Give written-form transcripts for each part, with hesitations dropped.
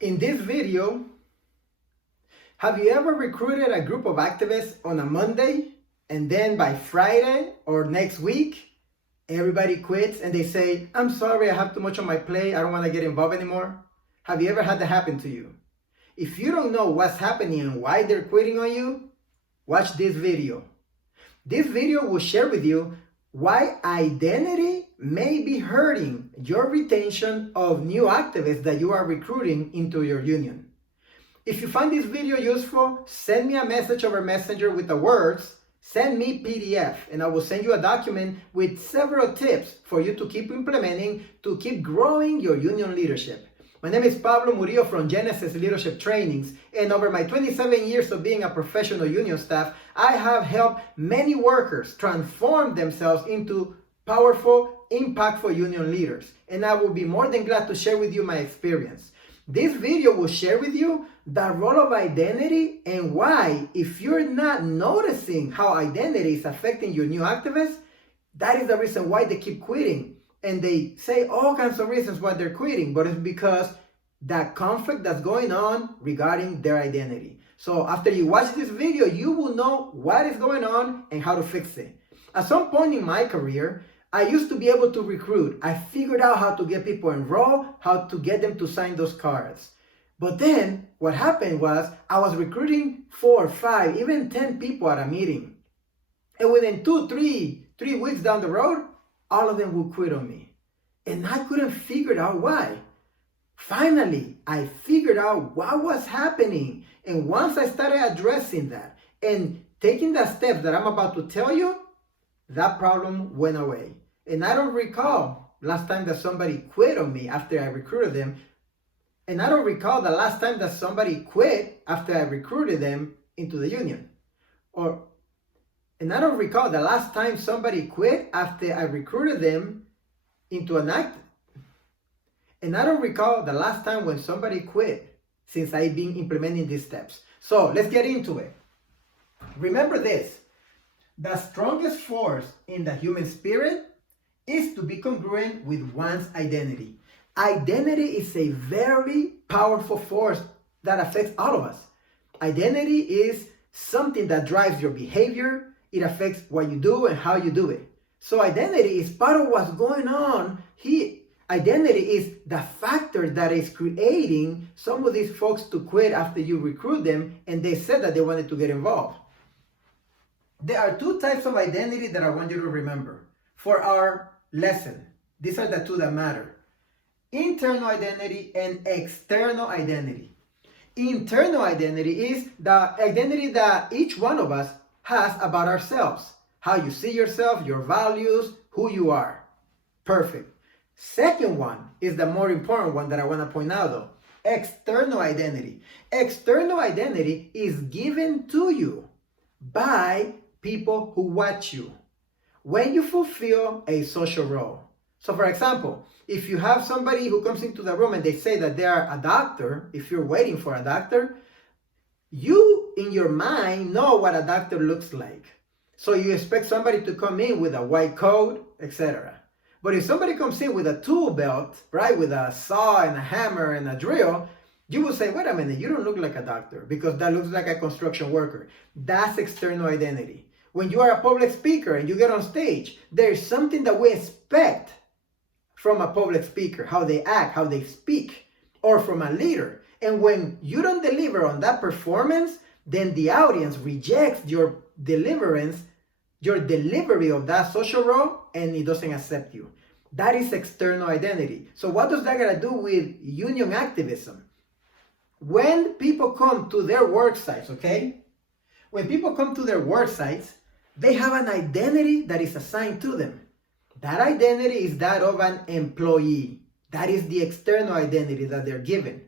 In this video, have you ever recruited a group of activists on a Monday and then by Friday or next week, everybody quits and they say, I'm sorry, I have too much on my plate, I don't want to get involved anymore? Have you ever had that happen to you? If you don't know what's happening and why they're quitting on you, watch this video. This video will share with you why identity may be hurting your retention of new activists that you are recruiting into your union. If you find this video useful, send me a message over Messenger with the words, send me PDF, and I will send you a document with several tips for you to keep implementing to keep growing your union leadership. My name is Pablo Murillo from Genesis Leadership Trainings, and over my 27 years of being a professional union staff, I have helped many workers transform themselves into powerful, impactful union leaders, and I will be more than glad to share with you my experience. This video will share with you the role of identity and why, if you're not noticing how identity is affecting your new activists, that is the reason why they keep quitting. And they say all kinds of reasons why they're quitting, but it's because that conflict that's going on regarding their identity. So after you watch this video, you will know what is going on and how to fix it. At some point in my career, I used to be able to recruit. I figured out how to get people enrolled, how to get them to sign those cards. But then what happened was I was recruiting 4, 5, even 10 people at a meeting. And within 2, 3 weeks down the road, all of them would quit on me. And I couldn't figure out why. Finally, I figured out what was happening. And once I started addressing that and taking the steps that I'm about to tell you, that problem went away. And I don't recall last time that somebody quit on me after I recruited them. And I don't recall the last time that somebody quit after I recruited them into the union. And I don't recall the last time somebody quit after I recruited them into an act. And I don't recall the last time when somebody quit since I've been implementing these steps. So let's get into it. Remember this. The strongest force in the human spirit is to be congruent with one's identity. Identity is a very powerful force that affects all of us. Identity is something that drives your behavior. It affects what you do and how you do it. So identity is part of what's going on here. Identity is the factor that is creating some of these folks to quit after you recruit them and they said that they wanted to get involved. There are 2 types of identity that I want you to remember for our lesson. These are the 2 that matter. Internal identity and external identity. Internal identity is the identity that each one of us has about ourselves. How you see yourself, your values, who you are. Perfect. Second one is the more important one that I want to point out though. External identity. External identity is given to you by people who watch you when you fulfill a social role. So for example, if you have somebody who comes into the room and they say that they are a doctor, if you're waiting for a doctor, you in your mind know what a doctor looks like. So you expect somebody to come in with a white coat, etc. But if somebody comes in with a tool belt, right, with a saw and a hammer and a drill, you will say, wait a minute, you don't look like a doctor because that looks like a construction worker. That's external identity. When you are a public speaker and you get on stage, there's something that we expect from a public speaker, how they act, how they speak, or from a leader. And when you don't deliver on that performance, then the audience rejects your delivery of that social role, and it doesn't accept you. That is external identity. So what does that got to do with union activism? When people come to their work sites, okay? When people come to their work sites, they have an identity that is assigned to them. That identity is that of an employee. That is the external identity that they're given.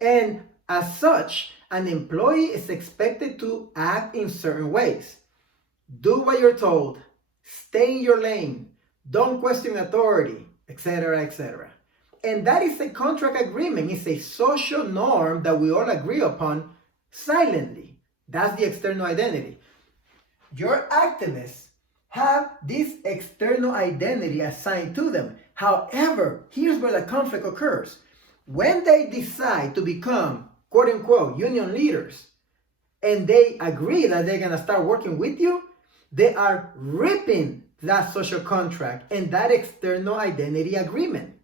And as such, an employee is expected to act in certain ways. Do what you're told. Stay in your lane. Don't question authority, etc., etc. And that is a contract agreement. It's a social norm that we all agree upon silently. That's the external identity. Your activists have this external identity assigned to them. However, here's where the conflict occurs. when they decide to become, quote unquote, union leaders, and they agree that they're going to start working with you, they are ripping that social contract and that external identity agreement.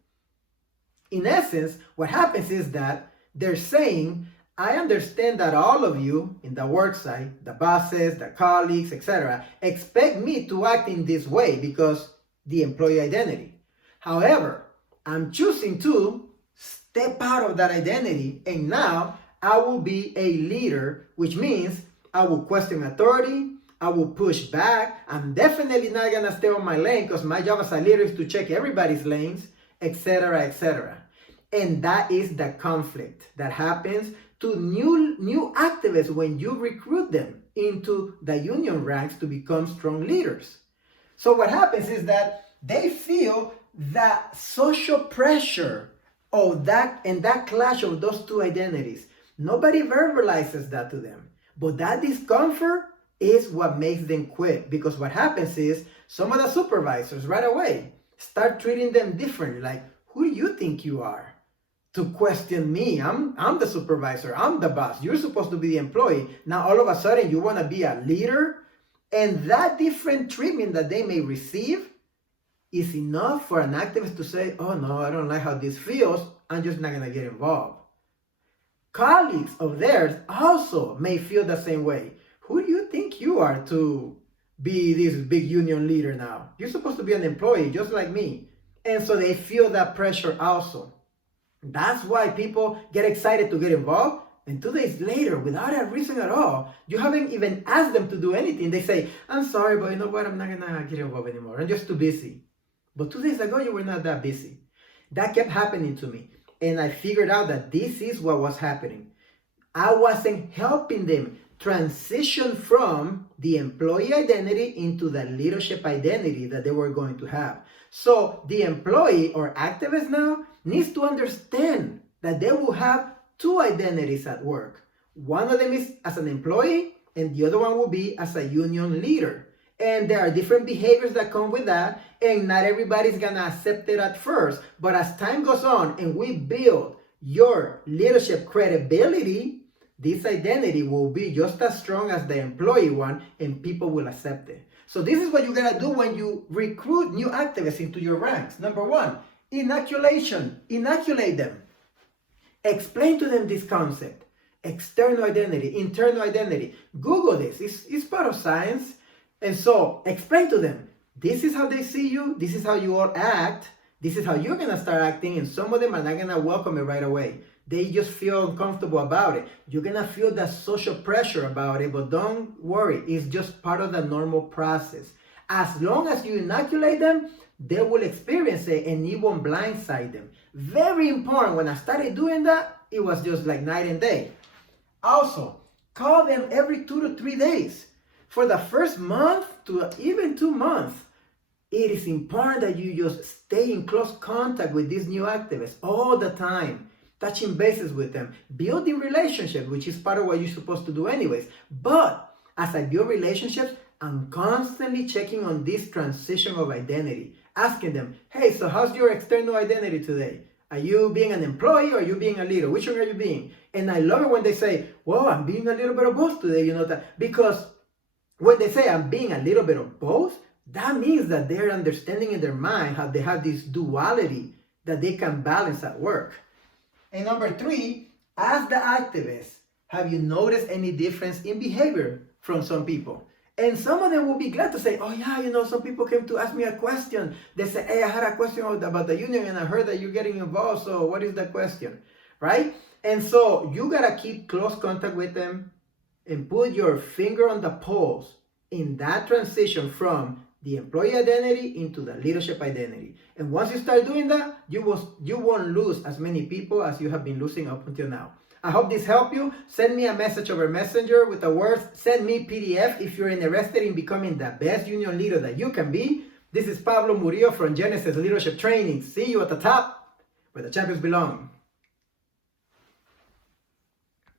In essence, what happens is that they're saying, I understand that all of you in the worksite, the bosses, the colleagues, etc., expect me to act in this way because the employee identity. However, I'm choosing to step out of that identity, and now I will be a leader, which means I will question authority, I will push back. I'm definitely not going to stay on my lane because my job as a leader is to check everybody's lanes, etc., etc. And that is the conflict that happens to new activists when you recruit them into the union ranks to become strong leaders. So what happens is that they feel that social pressure of that and that clash of those two identities. Nobody verbalizes that to them. But that discomfort is what makes them quit, because what happens is some of the supervisors right away start treating them differently. Like, who do you think you are to question me? I'm the supervisor, I'm the boss, you're supposed to be the employee. Now all of a sudden you want to be a leader? And that different treatment that they may receive is enough for an activist to say, oh no, I don't like how this feels, I'm just not going to get involved. Colleagues of theirs also may feel the same way. Who do you think you are to be this big union leader now? You're supposed to be an employee just like me. And so they feel that pressure also. That's why people get excited to get involved. And 2 days later, without a reason at all, you haven't even asked them to do anything. They say, I'm sorry, but you know what? I'm not going to get involved anymore. I'm just too busy. But 2 days ago, you were not that busy. That kept happening to me. And I figured out that this is what was happening. I wasn't helping them transition from the employee identity into the leadership identity that they were going to have. So the employee or activist now needs to understand that they will have two identities at work. One of them is as an employee, and the other one will be as a union leader. And there are different behaviors that come with that, and not everybody's gonna accept it at first. But as time goes on and we build your leadership credibility, this identity will be just as strong as the employee one, and people will accept it. So this is what you're gonna do when you recruit new activists into your ranks. Number one, inoculation. Inoculate them. Explain to them this concept. External identity, internal identity. Google this. It's part of science. And so explain to them, this is how they see you, this is how you all act, this is how you're going to start acting, and some of them are not going to welcome it right away. They just feel uncomfortable about it. You're going to feel the social pressure about it, but don't worry, it's just part of the normal process. As long as you inoculate them, they will experience it and it won't blindside them. Very important. When I started doing that, it was just like night and day. Also, call them every 2 to 3 days. For the first month to even 2 months, it is important that you just stay in close contact with these new activists all the time, touching bases with them, building relationships, which is part of what you're supposed to do anyways. But as I build relationships, I'm constantly checking on this transition of identity, asking them, hey, so how's your external identity today? Are you being an employee or are you being a leader? Which one are you being? And I love it when they say, well, I'm being a little bit of both today, because when they say I'm being a little bit of both, that means that they're understanding in their mind how they have this duality that they can balance at work. And number 3, ask the activists, have you noticed any difference in behavior from some people? And some of them will be glad to say, oh yeah, some people came to ask me a question. They say, hey, I had a question about the union and I heard that you're getting involved. So what is the question, right? And so you got to keep close contact with them and put your finger on the pulse in that transition from the employee identity into the leadership identity. And once you start doing that, you won't lose as many people as you have been losing up until now. I hope this helped you. Send me a message over Messenger with the words, send me PDF if you're interested in becoming the best union leader that you can be. This is Pablo Murillo from Genesis Leadership Training. See you at the top where the champions belong.